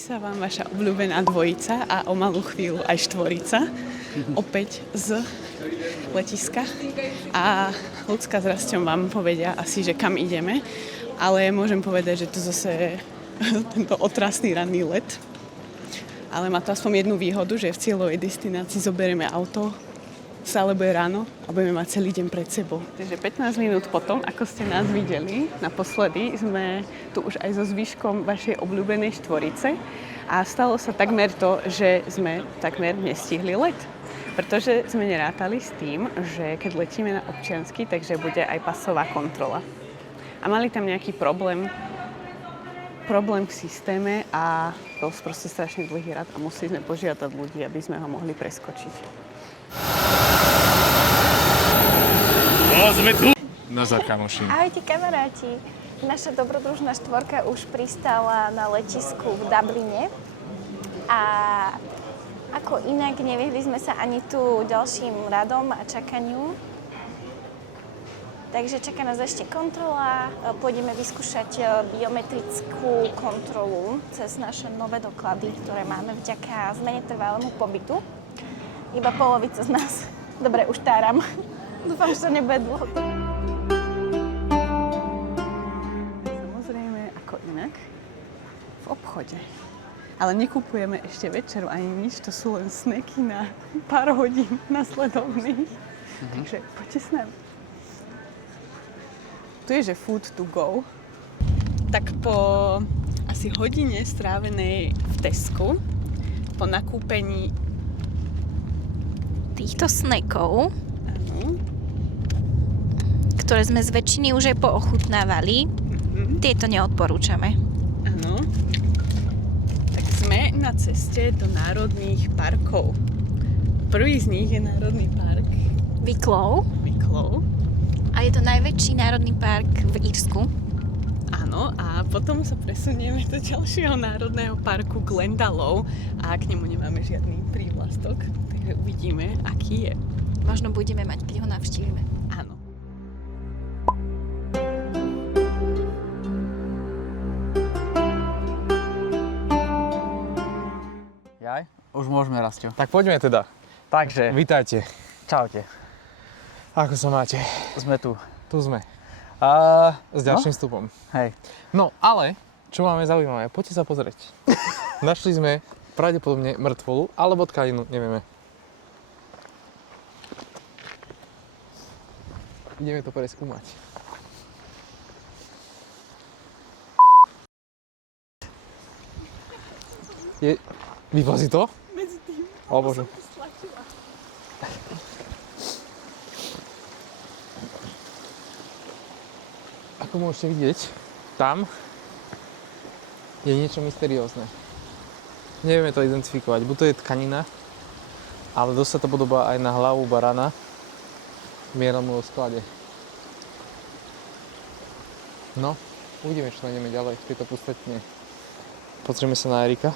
sa vám vaša obľúbená dvojica a o malú chvíľu aj štvorica opäť z letiska. A Ľudská s Rasťom vám povedia asi, že kam ideme, ale môžem povedať, že to zase tento otrasný ranný let. Ale má to aspoň jednu výhodu, že v cieľovej destinácii zoberieme auto, stále bude ráno a budeme mať celý deň pred sebou. Takže 15 minút potom, ako ste nás videli naposledy, sme tu už aj so zvyškom vašej obľúbenej štvorice a stalo sa takmer to, že sme takmer nestihli let. Pretože sme nerátali s tým, že keď letíme na občiansky, takže bude aj pasová kontrola. A mali tam nejaký problém v systéme a bol proste strašne dlhý rad a museli sme požiadať ľudí, aby sme ho mohli preskočiť. Sme tu! Nazar, kamoši. Ahojte kamaráti. Naša dobrodružná štvorka už pristála na letisku v Dubline. A ako inak, nevyhli sme sa ani tu ďalším radom a čakaniu. Takže čaká nás ešte kontrola. Pôjdeme vyskúšať biometrickú kontrolu cez naše nové doklady, ktoré máme vďaka zmene trvalému pobytu. Iba polovica z nás. Dobre, už táram. Dúfam, že to nebude dlho. Samozrejme, ako inak, v obchode. Ale nekupujeme ešte večeru ani nič, to sú len snacky na pár hodín nasledovných. Takže poďte s nami. Tu je, že food to go. Tak po asi hodine strávenej v Tesku, po nakúpení Týchto snackov, ktoré sme z väčšiny už aj poochutnávali, tieto neodporúčame. Áno. Tak sme na ceste do národných parkov. Prvý z nich je národný park Wicklow. A je to najväčší národný park v Írsku. Áno, a potom sa presunieme do ďalšieho národného parku Glendalough a k nemu nemáme žiadny prívlastok, takže uvidíme, aký je. Možno budeme mať, keď ho navštívime. Áno. Jaj, už môžeme, Rasťo. Tak poďme teda. Takže, Vítajte. čaute. Ako sa máte? Sme tu. Tu sme. S ďalším vstupom. Hej. No, ale, čo máme zaujímavé, poďte sa pozrieť. Našli sme pravdepodobne mŕtvolu, alebo tkaninu, nevieme. Ideme to preskúmať. Vypla si to? Medzi tým, O Bože. Ako môžete vidieť, tam je niečo mysteriózne. Nevieme to identifikovať, buď to je tkanina, ale dosť sa to podobá aj na hlavu barana v miernom sklade. No, uvidíme, čo nájdeme ďalej v tejto pustatine. Pozrieme sa na Erika.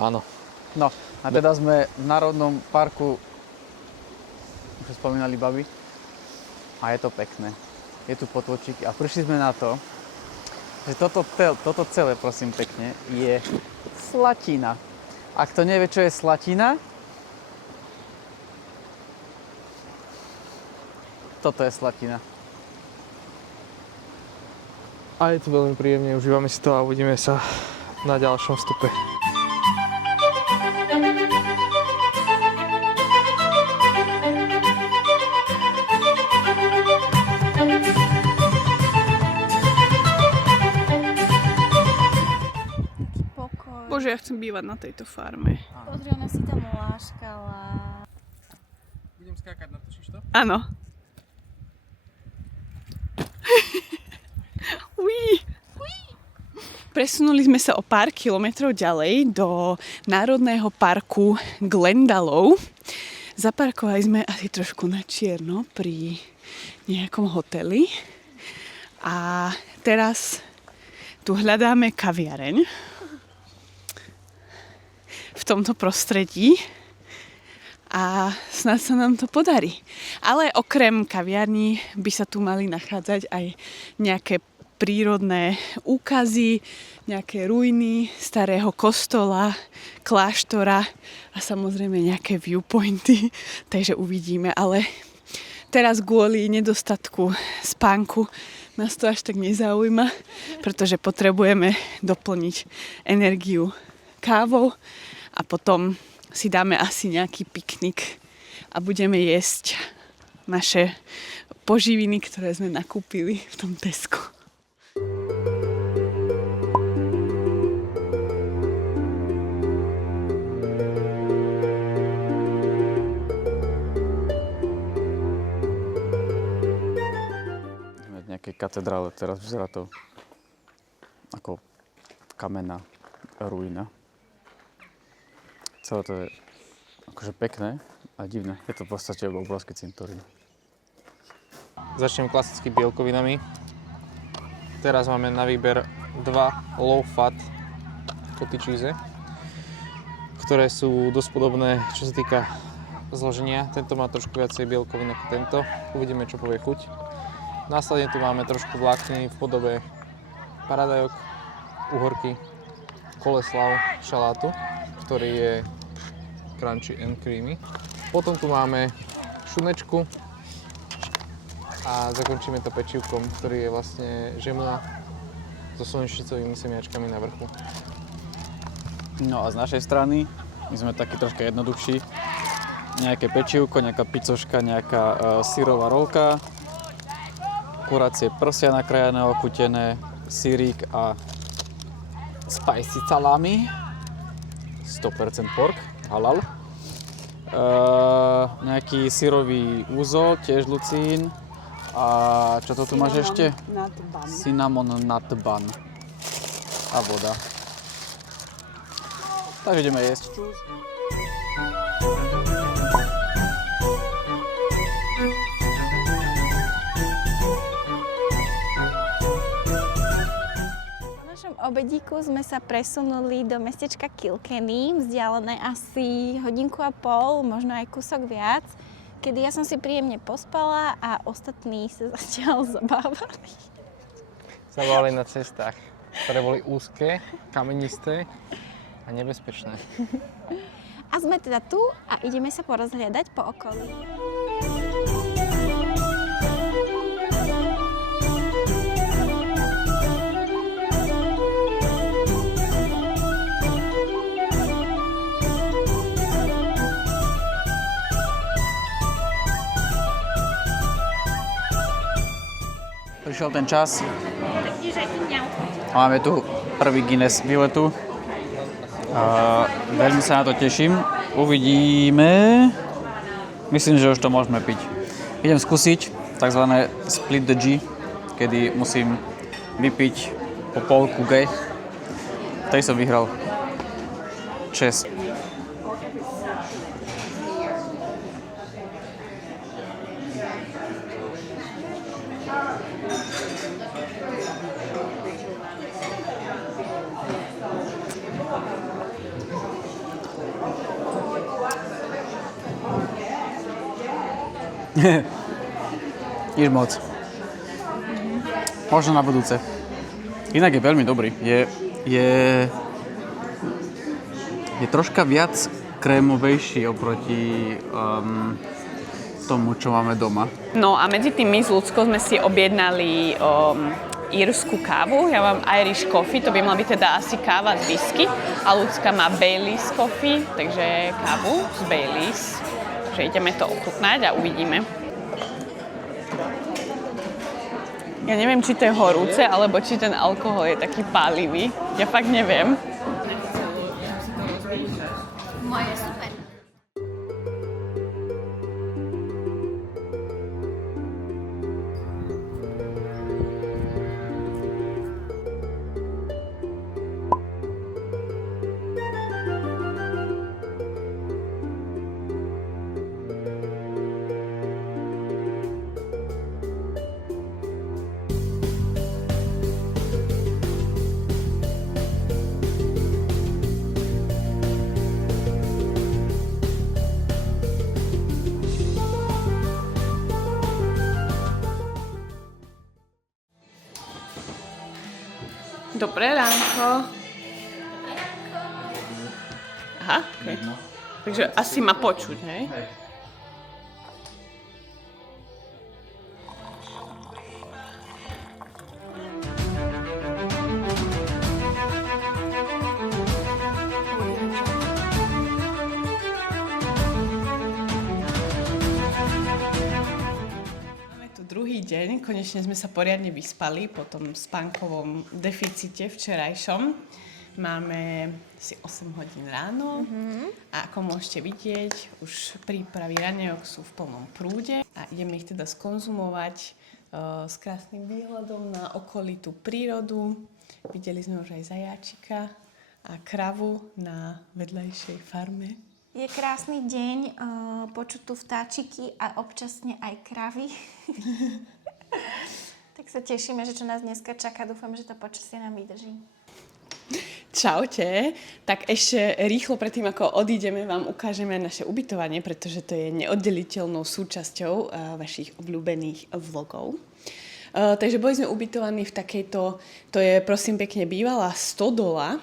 Áno. No, a teda sme v Národnom parku, už spomínali baby, a je to pekné. Je tu potôčik a prišli sme na to, že toto celé, prosím pekne, je slatina. Ak to nevie, čo je slatina, toto je slatina. A je to veľmi príjemne, užívame si to a uvidíme sa na ďalšom vstupe. Bože, ja chcem bývať na tejto farme. Pozri, ona si tam láškala. Budem skákať, natočíš to? Áno. Uí. Presunuli sme sa o pár kilometrov ďalej do Národného parku Glendalough. Zaparkovali sme asi trošku na čierno pri nejakom hoteli. A teraz tu hľadáme kaviareň v tomto prostredí a snad sa nám to podarí. Ale okrem kaviarní by sa tu mali nachádzať aj nejaké prírodné úkazy, nejaké ruiny starého kostola, kláštora a samozrejme nejaké viewpointy, takže uvidíme, ale teraz kvôli nedostatku spánku nás to až tak nezaujíma, pretože potrebujeme doplniť energiu kávou a potom si dáme asi nejaký piknik a budeme jesť naše poživiny, ktoré sme nakúpili v tom Tesku. Sme v nejakej katedrále, teraz vyzerá to ako kamenná ruina. Celé to je akože pekné a divné. Je to v podstate obrovský cintorín. Začnem klasicky bielkovinami. Teraz máme na výber 2 low fat cottage cheese, ktoré sú dosť podobné, čo sa týka zloženia. Tento má trošku viacej bielkovín ako tento. Uvidíme, čo povie chuť. Následne tu máme trošku vlákniny v podobe paradajok, uhorky, koleslav, šalátu, ktorý je crunchy and creamy. Potom tu máme šunečku a zakončíme to pečivkom, ktorý je vlastne žemla so slnečnicovými semiačkami na vrchu. No a z našej strany, my sme takí troška jednoduchší. Nejaké pečivko, nejaká picoška, nejaká syrová rolka, kuracie prsia nakrájané, ochutené, syrík a spicy salami, 100% pork, halal. Nejaký syrový úzol, tiež lucín. A čo to tu máš ešte? Cinnamon nut bun. A voda. Takže ideme jesť. Obedíku sme sa presunuli do mestečka Kilkenny, vzdialené asi 1,5 hodiny, možno aj kúsok viac, kedy ja som si príjemne pospala a ostatní sa zatiaľ zabávali. Zabávali na cestách, ktoré boli úzke, kamenisté a nebezpečné. A sme teda tu a ideme sa porozhliadať po okolí. Prišiel ten čas. Máme tu prvý Guinness výletu. Veľmi sa na to teším. Uvidíme. Myslím, že už to môžeme piť. Idem skúsiť tzv. Split the G, kedy musím vypiť po polku G. Tej som vyhral čest. Nič moc. Možno na budúce. Inak je veľmi dobrý. Je troška viac krémovejší oproti tomu, čo máme doma. No a medzi tým my s Ľudskou sme si objednali írsku kávu. Ja mám Irish coffee, to by mala byť teda asi káva z whisky. A Ľudská má Baileys coffee, takže kávu z Baileys. Takže ideme to ochutnať a uvidíme. Ja neviem, či to je horúce, alebo či ten alkohol je taký pálivý. Ja fakt neviem. Moje super. Dobré ránko. Aha, okay. Takže asi ma počuť, hej? Máme tu druhý deň, konečne sme sa poriadne vyspali po tom spánkovom deficite včerajšom. Máme si 8 hodín ráno a ako môžete vidieť, už prípravy raňajok sú v plnom prúde a ideme ich teda skonzumovať s krásnym výhľadom na okolitú prírodu. Videli sme už aj zajáčika a kravu na vedľajšej farme. Je krásny deň, počuť tu vtáčiky a občasne aj kravy. Tak sa tešíme, že čo nás dneska čaká. Dúfam, že to počasie nám vydrží. Čaute. Tak ešte rýchlo predtým, ako odídeme, vám ukážeme naše ubytovanie, pretože to je neoddeliteľnou súčasťou vašich obľúbených vlogov. Takže boli sme ubytovaní v takejto, to je prosím pekne bývalá stodola,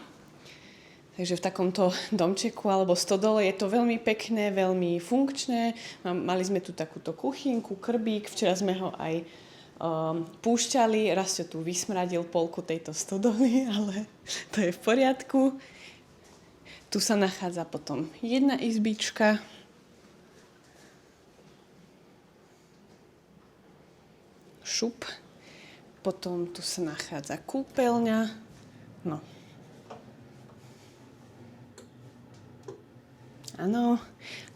takže v takomto domčeku alebo stodole. Je to veľmi pekné, veľmi funkčné. Mali sme tu takúto kuchynku, krbík, včera sme ho aj púšťali, Rastio tu vysmradil polku tejto stodoly, ale to je v poriadku. Tu sa nachádza potom jedna izbička. Šup. Potom tu sa nachádza kúpeľňa. No. Áno.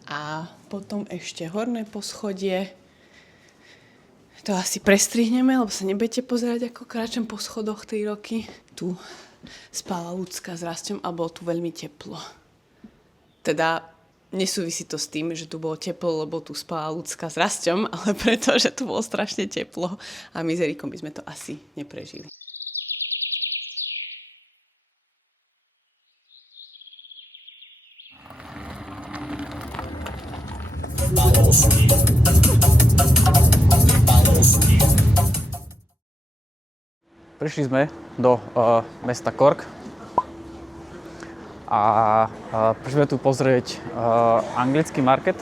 A potom ešte horné poschodie. To asi prestrihneme, lebo sa nebudete pozerať, ako kráčam po schodoch 3 roky. Tu spala Ľudská s Rastom a bolo tu veľmi teplo. Teda nesúvisí to s tým, že tu bolo teplo, lebo tu spala Ľudská s Rastom, ale preto, že tu bolo strašne teplo a my s Erikom by sme to asi neprežili. Prišli sme do mesta Cork a prišli sme tu pozrieť anglický market,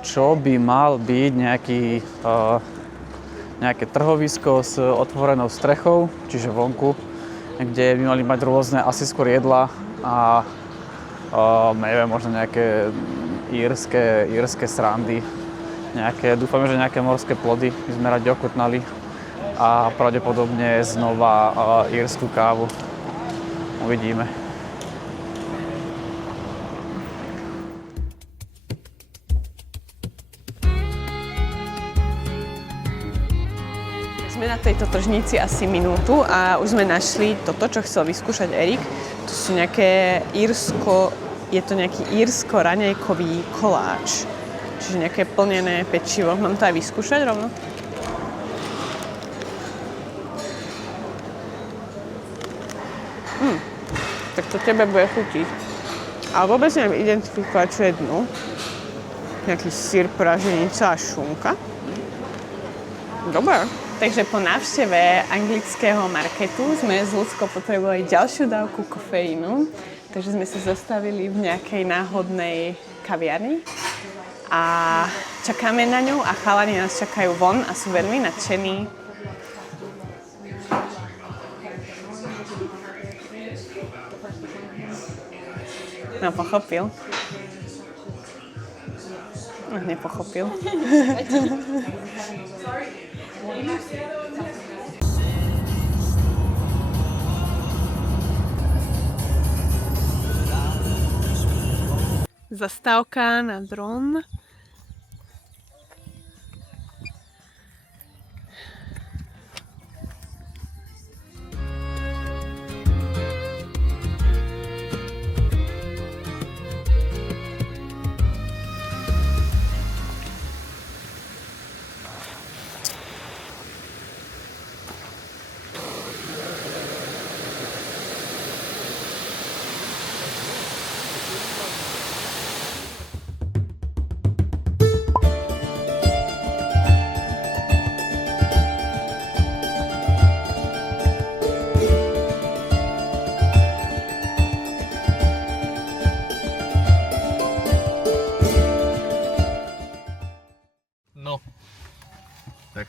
čo by mal byť nejaké trhovisko s otvorenou strechou, čiže vonku, kde by mali mať rôzne asi skôr jedla a neviem, možno nejaké írske srandy, dúfame, že nejaké morské plody by sme radi ochutnali a pravdepodobne znova írsku kávu. Uvidíme. Sme na tejto tržnici asi minútu a už sme našli toto, čo chcel vyskúšať Erik. To sú nejaké je to nejaký írsko-raňajkový koláč. Čiže nejaké plnené pečivo. Mám to aj vyskúšať rovno? Tak to tebe bude chutiť. Ale vôbec neviem identifikovať, čo je dnu. Nejaký syr, praženica a šunka. Dobre. Takže po návšteve anglického marketu sme s Ľudskou potrebovali ďalšiu dávku kofeínu. Takže sme sa zastavili v nejakej náhodnej kaviarni. A čakáme na ňu a chalani nás čakajú von a sú veľmi nadšení. No, pochopil. Nepochopil. Zastávka na dron.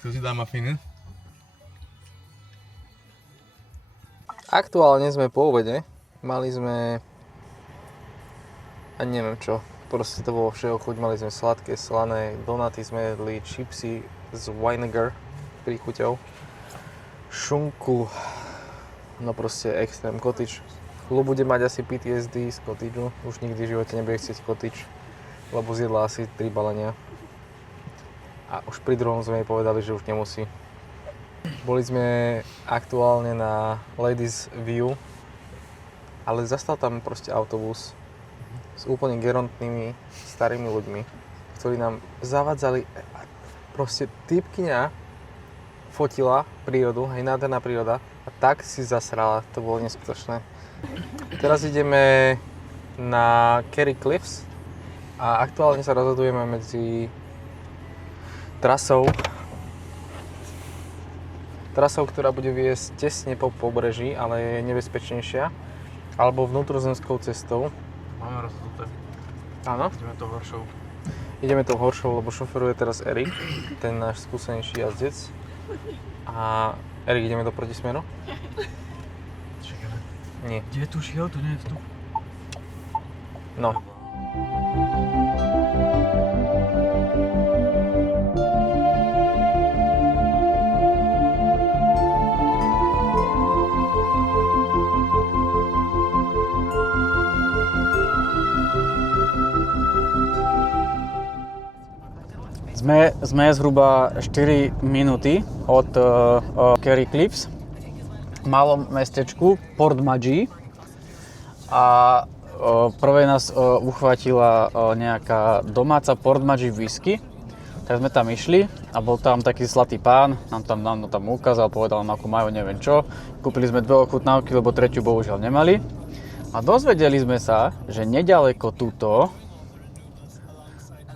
Ľudská si dá mafiny. Aktuálne sme po obede. Mali sme... ani neviem čo. Proste to bolo všeho chuť. Mali sme sladké, slané, donaty sme jedli, čipsy z vinegar príchuťou, šunku, no proste extrém, cottage. Lu bude mať asi PTSD z cottageu. Už nikdy v živote nebude chcieť cottage, lebo zjedla asi 3 balenia. A už pri druhom sme jej povedali, že už nemusí. Boli sme aktuálne na Ladies View, ale zastal tam proste autobus s úplne gerontnými starými ľuďmi, ktorí nám zavadzali. Proste typkyňa fotila prírodu, hej, nádherná príroda, a tak si zasrala, to bolo neskutočné. Teraz ideme na Kerry Cliffs a aktuálne sa rozhodujeme medzi trasou, ktorá bude viesť tesne po pobreží, ale je nebezpečnejšia, alebo vnútrozemskou cestou. Máme rozhodnuté. Áno? Ideme tou horšou, lebo šoferuje teraz Erik, ten náš skúsenejší jazdec. A Erik, ideme do protismeru? Nie. Kde je tu šiel? Tu nie je vstup. No. Sme zhruba 4 minúty od Kerry Cliffs, v malom mestečku Port Magee, a prvé nás uchvátila nejaká domáca Port Magee whisky. Tak sme tam išli a bol tam taký zlatý pán, nám tam ukázal, povedal nám, ako majú neviem čo. Kúpili sme 2 ochutnávky, lebo tretiu bohužiaľ nemali. A dozvedeli sme sa, že nedaleko tuto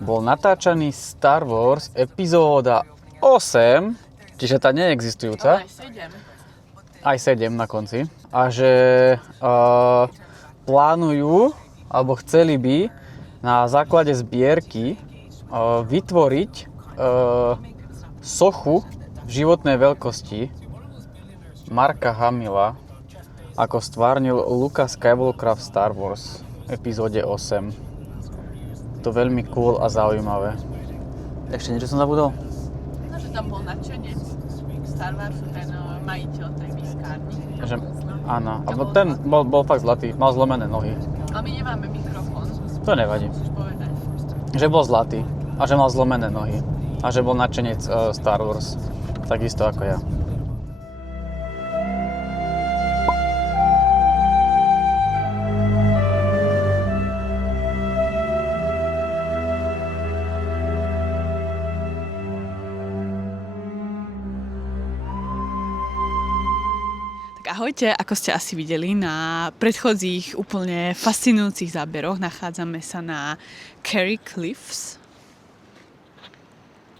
bol natáčaný Star Wars epizóda 8, čiže tá neexistujúca. Aj 7 na konci. A že plánujú, alebo chceli by na základe zbierky vytvoriť sochu v životnej veľkosti Marka Hamilla, ako stvárnil Luka Skywalker v Star Wars epizóde 8. To veľmi cool a zaujímavé. Ešte niečo som zabudol? No, že tam bol nadšenec Star Warsu, ten majiteľ tej viskárny. Áno, a ten bol fakt zlatý, mal zlomené nohy. Ale my nemáme mikrofón. To nevadí. Musíš povedať. Že bol zlatý a že mal zlomené nohy a že bol nadšenec Star Wars, takisto ako ja. Ahojte, ako ste asi videli na predchodzích úplne fascinujúcich záberoch, nachádzame sa na Kerry Cliffs.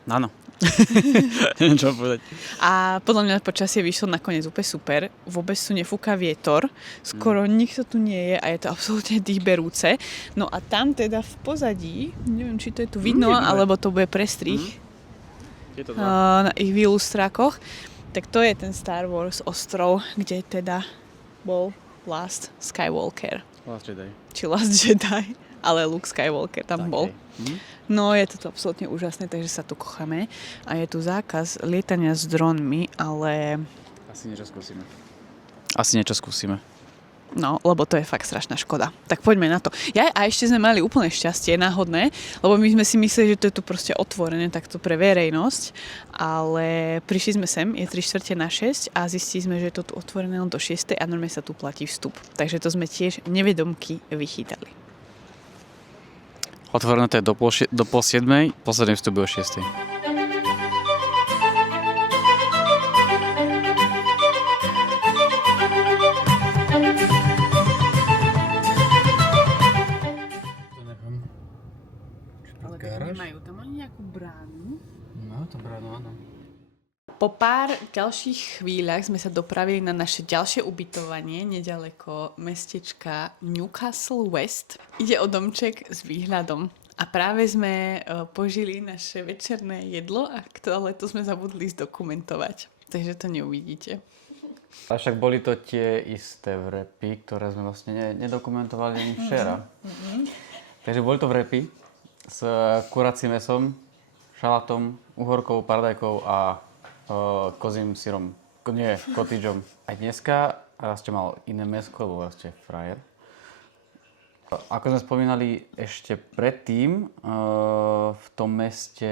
Áno. Neviem čo povedať. A podľa mňa počasie vyšlo nakoniec úplne super. Vôbec tu nefúka vietor, skoro nikto tu nie je a je to absolútne dýchberúce. No a tam teda v pozadí, neviem, či to je tu vidno, alebo to bude prestrih na ich ilustrákoch. Tak to je ten Star Wars ostrov, kde teda bol Last Skywalker. Last Jedi. Či Last Jedi, ale Luke Skywalker tam bol. No je to tu absolútne úžasné, takže sa tu kocháme. A je tu zákaz lietania s dronmi, ale... Asi niečo skúsime. No, lebo to je fakt strašná škoda. Tak poďme na to. A ešte sme mali úplne šťastie náhodné, lebo my sme si mysleli, že to je tu proste otvorené takto pre verejnosť, ale prišli sme sem, je 3/4 a zistili sme, že je to tu otvorené len do 6 a normálne sa tu platí vstup. Takže to sme tiež nevedomky vychytali. Otvorené to je do 6:30, posledný vstup je o 6:00. Nemajú tam ani nejakú bránu. Majú to bránu, áno. Po pár ďalších chvíľach sme sa dopravili na naše ďalšie ubytovanie nedaleko mestečka Newcastle West. Ide o domček s výhľadom. A práve sme požili naše večerné jedlo, ale to sme zabudli zdokumentovať. Takže to neuvidíte. A však boli to tie isté vrepy, ktoré sme vlastne nedokumentovali ani včera. Takže boli to vrepy s kuracím mesom, šalátom, uhorkou, paradajkou a kozím syrom. Nie, kotidžom. Aj dneska Rastio mal iné mäsko, lebo Rastio je frajer. Ako sme spomínali ešte predtým, v tom meste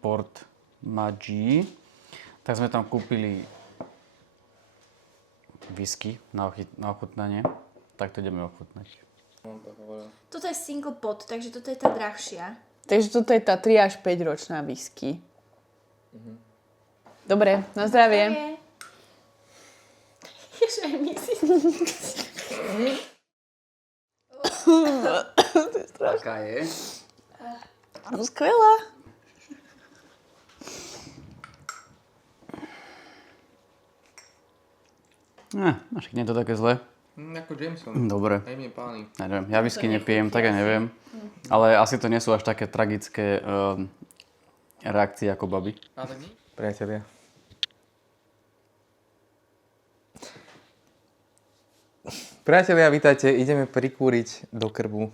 Port Maggi, tak sme tam kúpili whisky na ochutnanie. Tak to ideme ochutnať. Toto je single pot, takže toto je tá drahšia. Takže toto je tá 3 až 5 ročná whisky. Dobre, na zdravie. Ježe, my si... Taká je. Skvelá. Však nie je to také zlé. Ako Jameson. Dobre. Aj mne páni. Neviem, ja whisky nepijem, tak ja neviem. Ale asi to nie sú až také tragické reakcie ako baby. Ale nie? Priatelia. Priatelia, vítajte. Ideme prikúriť do krbu.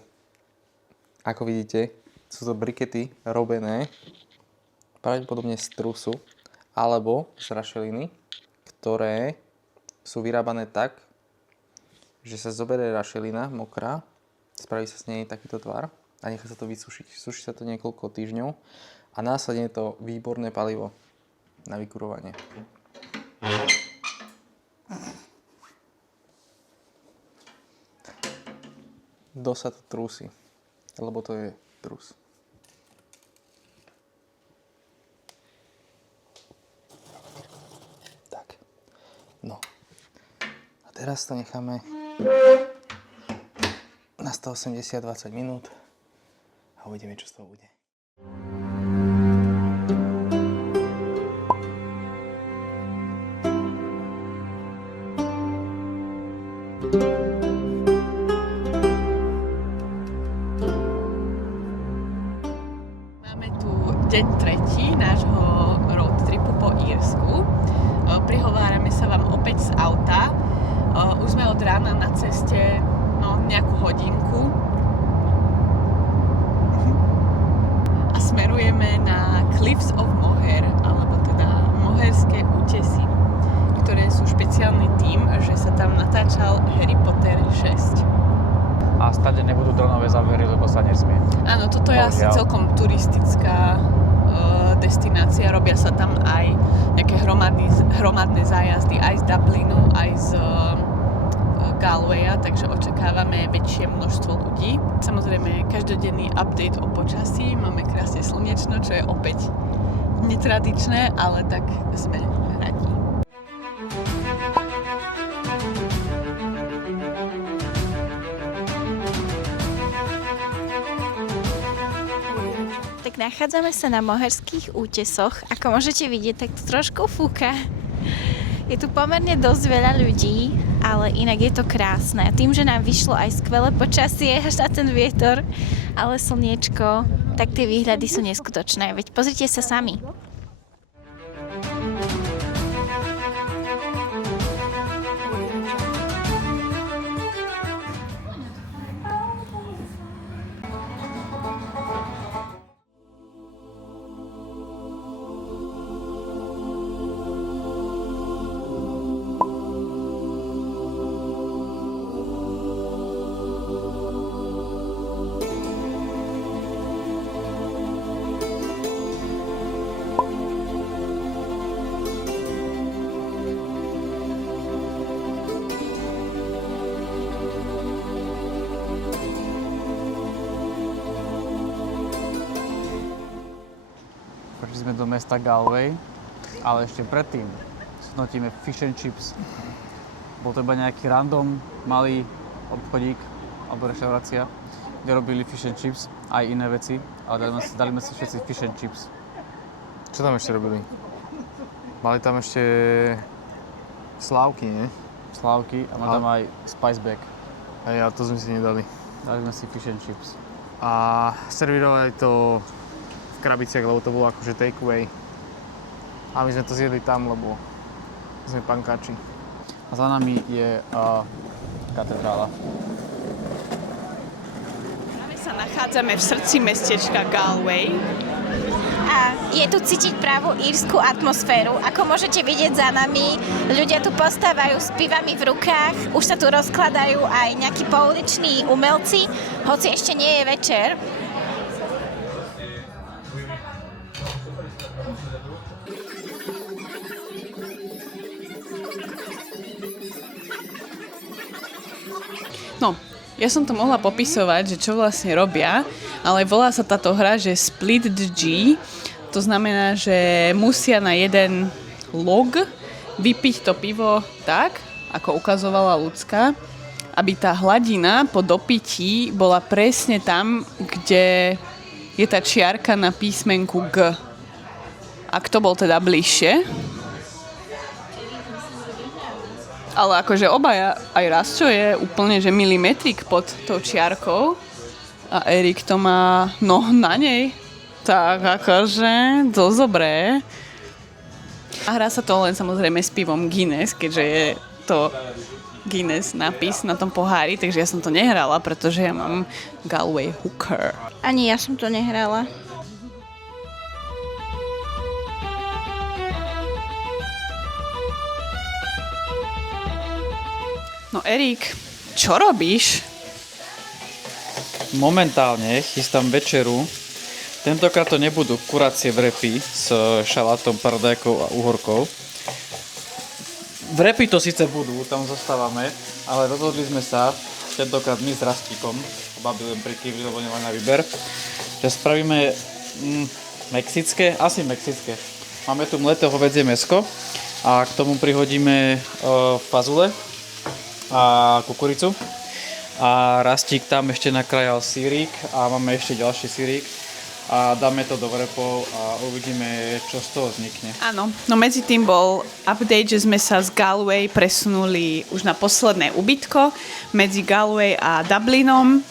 Ako vidíte, sú to brikety robené pravdepodobne z trusu alebo z rašeliny, ktoré sú vyrábané tak, že sa zoberie rašelina mokrá, spraví sa s nej takýto tvar a nechá sa to vysušiť. Suší sa to niekoľko týždňov a následne je to výborné palivo na vykurovanie. Kto sa to trúsi? Lebo to je trus. Tak. No. A teraz to necháme na 180 20 minút a uvidíme, čo z toho bude. Máme tu deň tretí nášho road tripu po Írsku. Prihovárame sa vám opäť z auta. Už sme od rána na ceste nejakú hodinku. A smerujeme na Cliffs of Moher, alebo teda moherské útesy, ktoré sú špeciálny tým, že sa tam natáčal Harry Potter 6. A stade nebudú dronové zábery, lebo sa nesmie. Áno, toto je asi celkom turistická destinácia. Robia sa tam aj nejaké hromadné zájazdy aj z Dublinu, aj z Galwaya, takže očakávame väčšie množstvo ľudí. Samozrejme, každodenný update o počasí. Máme krásne slnečno, čo je opäť netradičné, ale tak sme radi. Tak nachádzame sa na moherských útesoch. Ako môžete vidieť, tak to trošku fúka. Je tu pomerne dosť veľa ľudí, ale inak je to krásne. Tým, že nám vyšlo aj skvelé počasie až na ten vietor, ale slniečko, tak tie výhľady sú neskutočné. Veď pozrite sa sami. Prišli sme do mesta Galway, ale ešte predtým snotíme fish and chips. Bol to iba nejaký random malý obchodík alebo reštaurácia, kde robili fish and chips, aj iné veci, ale dali sme si všetci fish and chips. Čo tam ešte robili? Mali tam ešte slávky, nie? Slávky a má tam aj spice bag. Hej, a to sme si nedali. Dali sme si fish and chips. A servírovali to v krabiciach, lebo to bolo akože take away. A my sme to zjedli tam, lebo sme pankáči. A za nami je katedrála. Práve sa nachádzame v srdci mestečka Galway. A je tu cítiť pravú írsku atmosféru. Ako môžete vidieť za nami, ľudia tu postávajú s pivami v rukách, už sa tu rozkladajú aj nejakí pouliční umelci, hoci ešte nie je večer. No, ja som to mohla popisovať, že čo vlastne robia, ale volá sa táto hra, že Split the G. To znamená, že musia na jeden log vypiť to pivo tak, ako ukazovala ľudská, aby tá hladina po dopití bola presne tam, kde je tá čiarka na písmenku G. A kto bol teda bližšie? Ale akože obaja, aj Rastio je úplne, že milimetrik pod tou čiarkou a Erik to má na nej. Tak akože, dosť dobré. A hrá sa to len samozrejme s pivom Guinness, keďže je to Guinness nápis na tom pohári, takže ja som to nehrala, pretože ja mám Galway Hooker. Ani ja som to nehrala. No Erik, čo robíš? Momentálne chystám večeru. Tentokrát to nebudú kuracie vrepy s šalátom, paradajkou a uhorkou. Vrepy to síce budú, tam zostávame, ale rozhodli sme sa, tentokrát my s Rastíkom, babi len prikývli, lebo nemá na výber, že spravíme mexické, asi mexické. Máme tu mleté hovädzie mäsko a k tomu prihodíme fazule a kukuricu. A Rastík tam ešte nakrájal sírik a máme ešte ďalší sírik. A dáme to do vrepov a uvidíme, čo z toho vznikne. Áno, no medzi tým bol update, že sme sa z Galway presunuli už na posledné ubytko medzi Galway a Dublinom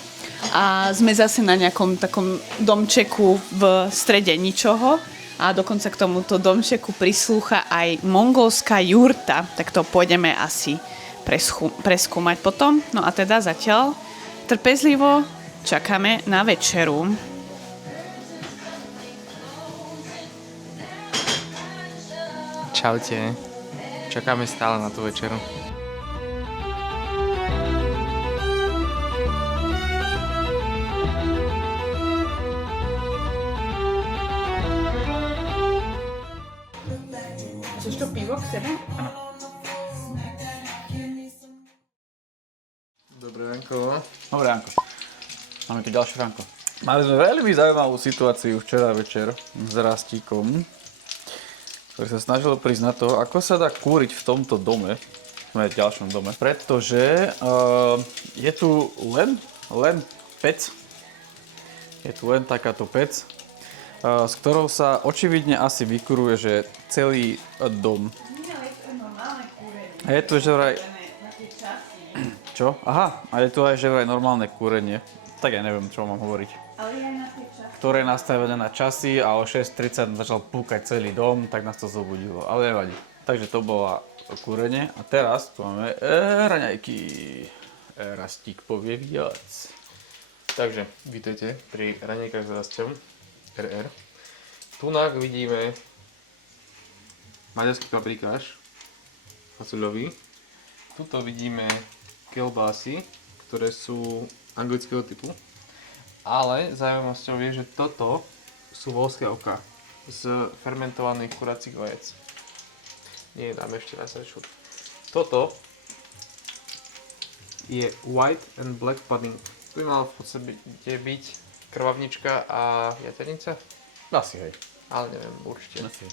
a sme zase na nejakom takom domčeku v strede ničoho a dokonca k tomuto domčeku prislúcha aj mongolská jurta, tak to pôjdeme asi preskúmať potom. No a teda zatiaľ trpezlivo čakáme na večeru. Čaute. Čakáme stále na tú večeru. Chceš to pivo k sebe? Dobré ránko. Dobré ránko. Máme tu ďalšie ránko. Mali sme veľmi zaujímavú situáciu včera večer s Rastíkom, ktorý sa snažil prísť na to, ako sa dá kúriť v tomto dome, v ďalšom dome, pretože je tu len pec, je tu len takáto pec, s ktorou sa očividne asi vykuruje, že celý dom. A je tu že vraj... Čo? Aha, a je tu aj že vraj normálne kúrenie. Tak ja neviem, čo mám hovoriť. Ktoré je nastavené na časy a o 6:30 začal púkať celý dom, tak nás to zobudilo. Ale nevadí. Takže to bola kúrenie a teraz tu máme raňajky. Rastík povie viac. Takže, vítajte pri raňajkách s Rastom. RR. Tunak vidíme maďarský paprikáš, fazuľový. Tuto vidíme kielbásy, ktoré sú anglického typu. Ale zaujímavosťou je, že toto sú volské oka z fermentovaných kuracích vajec. Nie, dáme ešte raz rečo. Toto je white and black pudding. Tu by mal v podstate byť krvavnička a jaternica? Asi hej. Ale neviem, určite. Asi.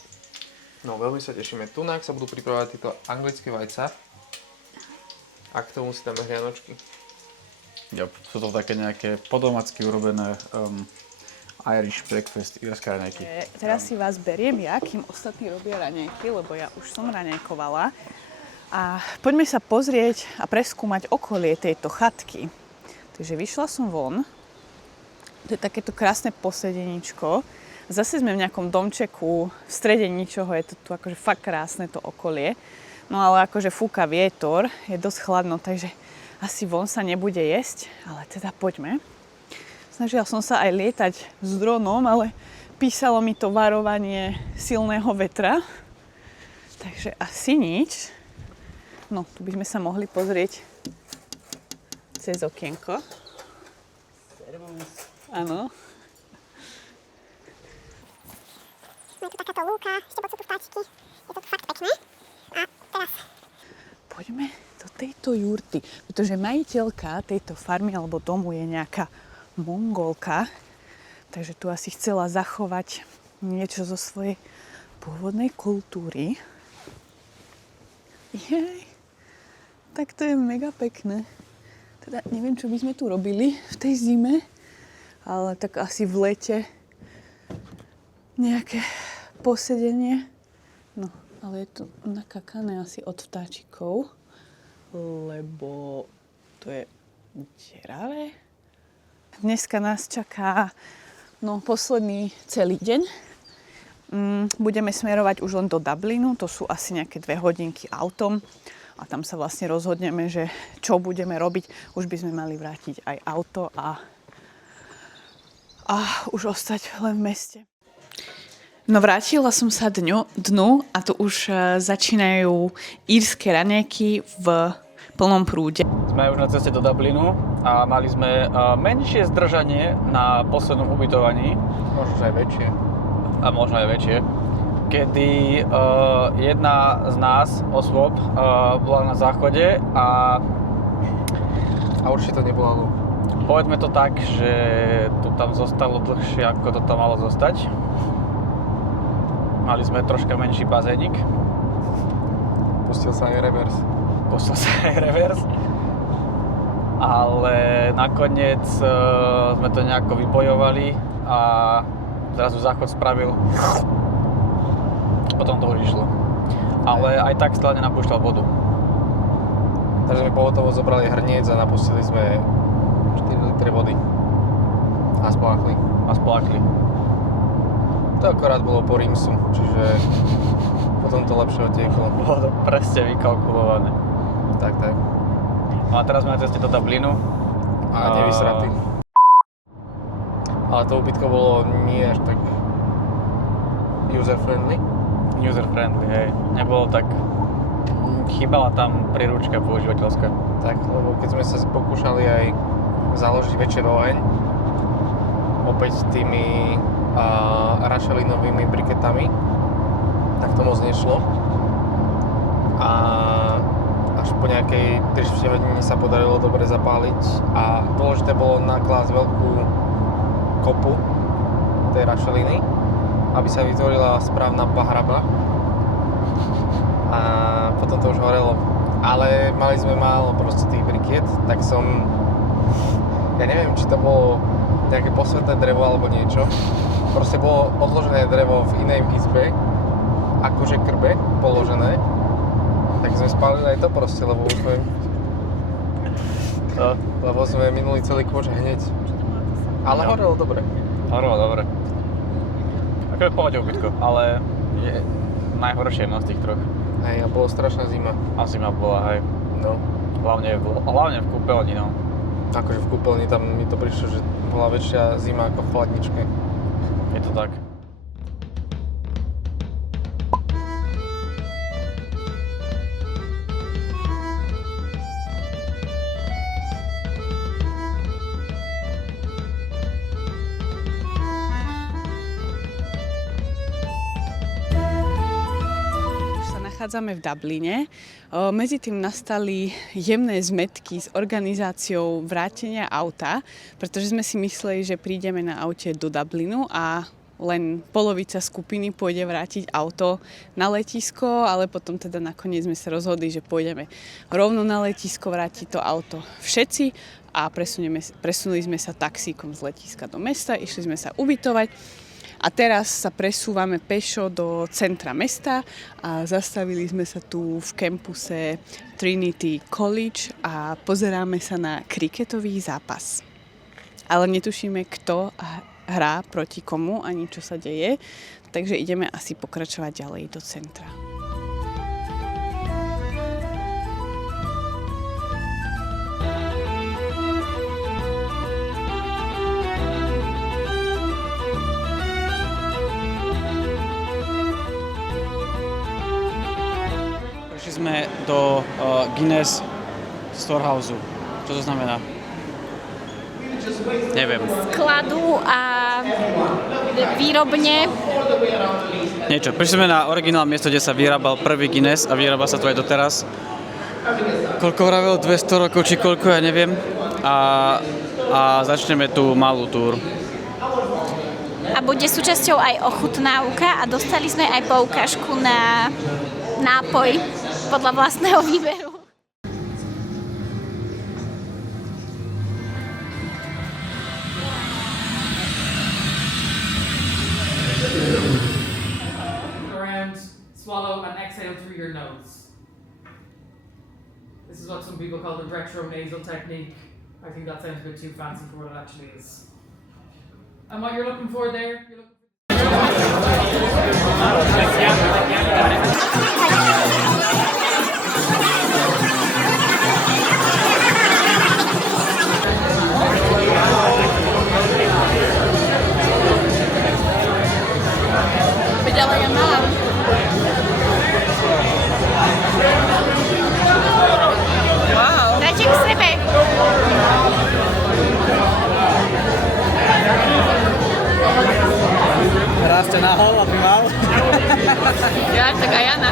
No, veľmi sa tešíme. Tunák sa budú pripravovať tieto anglické vajca. A k tomu si dáme hrianočky. Ja, sú to také nejaké podomacky urobené Irish breakfast, írske raňajky. Teraz si vás beriem ja, kým ostatní robia raňajky, lebo ja už som raňajkovala. A poďme sa pozrieť a preskúmať okolie tejto chatky. Takže vyšla som von. To je takéto krásne posedeničko. Zase sme v nejakom domčeku, v strede ničoho, je to tu akože fakt krásne to okolie. No ale akože fúka vietor, je dosť chladno, takže asi von sa nebude jesť, ale teda poďme. Snažila som sa aj lietať s dronom, ale písalo mi to varovanie silného vetra. Takže asi nič. No, tu by sme sa mohli pozrieť cez okienko. Áno. Je tu takáto lúka, ešte pod sú tu vtáčiky. Je to tu fakt pekné. A teraz... Poďme do tejto jurty, pretože majiteľka tejto farmy alebo domu je nejaká Mongolka, takže tu asi chcela zachovať niečo zo svojej pôvodnej kultúry. Jej, tak to je mega pekné. Teda neviem, čo by sme tu robili v tej zime, ale tak asi v lete nejaké posedenie. No, ale je to nakakané asi od vtáčikov, lebo to je deravé. Dneska nás čaká posledný celý deň. Budeme smerovať už len do Dublinu, to sú asi nejaké 2 hodinky autom a tam sa vlastne rozhodneme, že čo budeme robiť. Už by sme mali vrátiť aj auto a už ostať len v meste. No vrátila som sa dnu a tu už začínajú írske raňajky v plnom prúde. Sme už na ceste do Dublinu a mali sme menšie zdržanie na poslednom ubytovaní. Možno aj väčšie. A možno aj väčšie. Kedy jedna z nás, osôb, bola na záchode a určite to nebola lúk. povedzme to tak, že tu tam zostalo dlhšie, ako to tam malo zostať. Mali sme troška menší bazénik. Pustil sa aj revers. Ale nakoniec sme to nejako vybojovali a zrazu záchod spravil. Potom to už išlo. Ale aj tak stále nenapúšťal vodu. Takže sme pohotovo zobrali hrniec a napustili sme 4 litre vody. A spláchli. To akorát bolo po Rímsu, čiže potom to lepšie otieklo. Bolo to presne vykalkulované. Tak. No a teraz sme na ceste do Dublinu. A nevysratý. Ale to ubytko bolo nie až tak user-friendly. User-friendly, hej. Nebolo tak... Chýbala tam príručka používateľská. Tak, lebo keď sme sa pokúšali aj založiť večer oheň, opäť tými rašelinovými briketami, tak to moc nešlo. A až po nejakej 3-4 hodiny sa podarilo dobre zapáliť a dôležité bolo naklásť veľkú kopu tej rašeliny, aby sa vytvorila správna pahraba a potom to už horelo. Ale mali sme málo proste tých briket, tak som, ja neviem, či to bolo nejaké posvetné drevo alebo niečo. Proste bolo odložené drevo v inej izbe, akože krbe položené. Tak sme spálili aj to proste, lebo sme minuli celý kôž hneď. Ale horelo dobre. Horelo dobre. Ako je v pohode ubytko, ale je najhoršie z tých troch. Hej, a bolo strašná zima. A zima bola, hej. No. Hlavne v kúpeľni, no. Akože v kúpeľni tam mi to prišlo, že bola väčšia zima ako v chladničke. Je to tak. Nachádzame v Dubline. Medzi tým nastali jemné zmätky s organizáciou vrátenia auta, pretože sme si mysleli, že prídeme na aute do Dublinu a len polovica skupiny pôjde vrátiť auto na letisko, ale potom teda nakoniec sme sa rozhodli, že pôjdeme rovno na letisko vrátiť to auto všetci a presunuli sme sa taxíkom z letiska do mesta, išli sme sa ubytovať. A teraz sa presúvame pešo do centra mesta a zastavili sme sa tu v kampuse Trinity College a pozeráme sa na kriketový zápas. Ale netušíme, kto hrá proti komu ani čo sa deje, takže ideme asi pokračovať ďalej do centra. Sme do Guinness Storehouse. Čo to znamená? Neviem. Skladu a výrobne. Niečo. Prišli sme na originálne miesto, kde sa vyrábal prvý Guinness a vyrába sa to aj doteraz. Koľko vravel? 200 rokov či koľko, ja neviem. A začneme tú malú túr. A bude súčasťou aj ochutnávka a dostali sme aj poukážku na nápoj podľa vlastného výberu. And swallow and exhale through your nose. This is what some people call the retronasal technique. I think that sounds a bit too fancy for what it actually is. And what you're looking for there, Dajte k sebe. Raz ťa nahol, aby mal. Ja, tak aj Jana.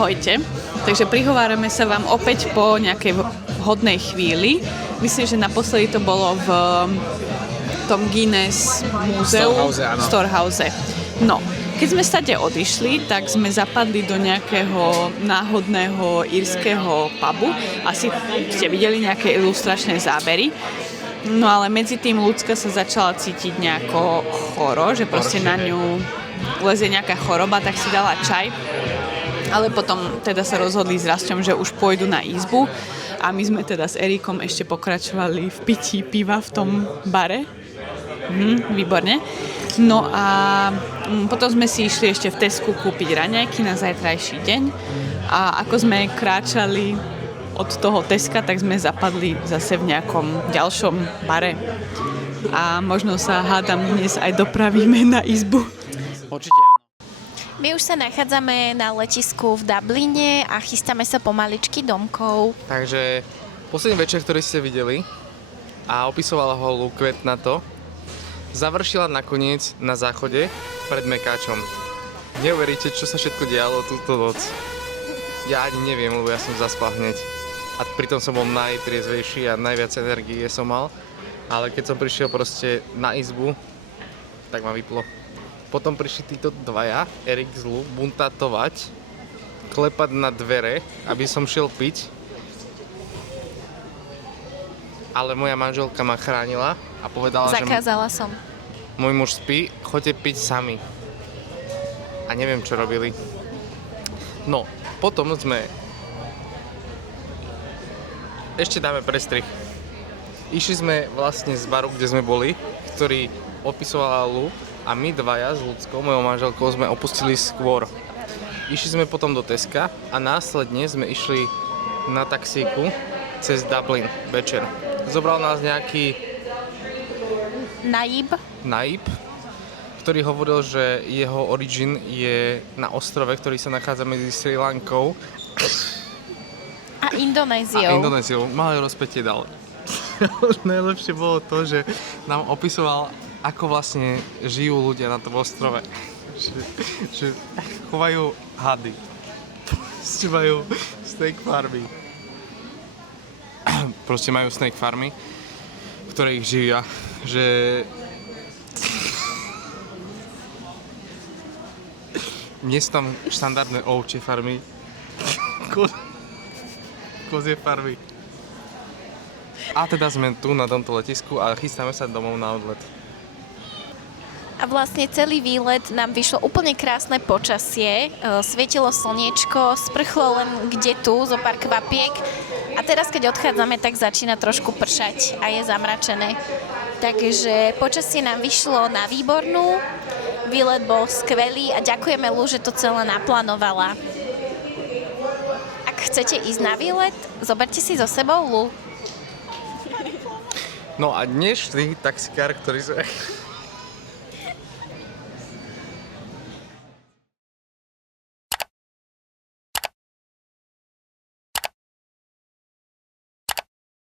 Ahojte, takže prihovárame sa vám opäť po nejakej vhodnej chvíli. Myslím, že naposledy to bolo v tom Guinness múzeu, Storehouse. No, keď sme stade odišli, tak sme zapadli do nejakého náhodného írskeho pubu. Asi ste videli nejaké ilustračné zábery. No ale medzi tým ľudská sa začala cítiť nejako choro, že proste na ňu lezie nejaká choroba, tak si dala čaj. Ale potom teda sa rozhodli s Rastom, že už pôjdu na izbu a my sme teda s Erikom ešte pokračovali v pití piva v tom bare. Výborne. No a potom sme si išli ešte v Tesku kúpiť raňajky na zajtrajší deň a ako sme kráčali od toho Teska, tak sme zapadli zase v nejakom ďalšom bare. A možno sa hádam dnes aj dopravíme na izbu. Určite. My už sa nachádzame na letisku v Dubline a chystáme sa pomaličky domkov. Takže posledný večer, ktorý ste videli a opisovala ho Lu Kvetnato, završila nakoniec na záchode pred Mekáčom. Neuveríte, čo sa všetko dialo túto noc. Ja ani neviem, lebo ja som zaspal hneď. A pritom som bol najtriezvejší a najviac energie som mal. Ale keď som prišiel proste na izbu, tak ma vyplo. Potom prišli títo dvaja, Erik z Lu, buntatovať, klepať na dvere, aby som šiel piť. Ale moja manželka ma chránila a povedala, Zakázala som. Môj muž spí, choďte piť sami. A neviem, čo robili. No, potom sme... Ešte dáme prestrih. Išli sme vlastne z baru, kde sme boli, ktorý opisovala Lu, a my dvaja s ľudskou, mojou manželkou, sme opustili skôr. Išli sme potom do Teska a následne sme išli na taxíku cez Dublin večer. Zobral nás nejaký Naib, ktorý hovoril, že jeho origin je na ostrove, ktorý sa nachádza medzi Sri Lankou a Indonéziou. Malé rozpätie dal. Najlepšie bolo to, že nám opisoval ako vlastne žijú ľudia na tom ostrove. že chovajú hady. Majú snake farmy. Proste majú snake farmy, ktoré ich živia. Že nie sú tam štandardné ovčie farmy, kozie farmy. A teda sme tu na tomto letisku a chystáme sa domov na odlet. A vlastne celý výlet nám vyšlo úplne krásne počasie, svietilo slniečko, sprchlo len kde tu, zo pár kvapiek. A teraz, keď odchádzame, tak začína trošku pršať a je zamračené. Takže počasie nám vyšlo na výbornú, výlet bol skvelý a ďakujeme Lu, že to celé naplánovala. Ak chcete ísť na výlet, zoberte si so sebou Lu. No a dnešný taxikár, ktorý sme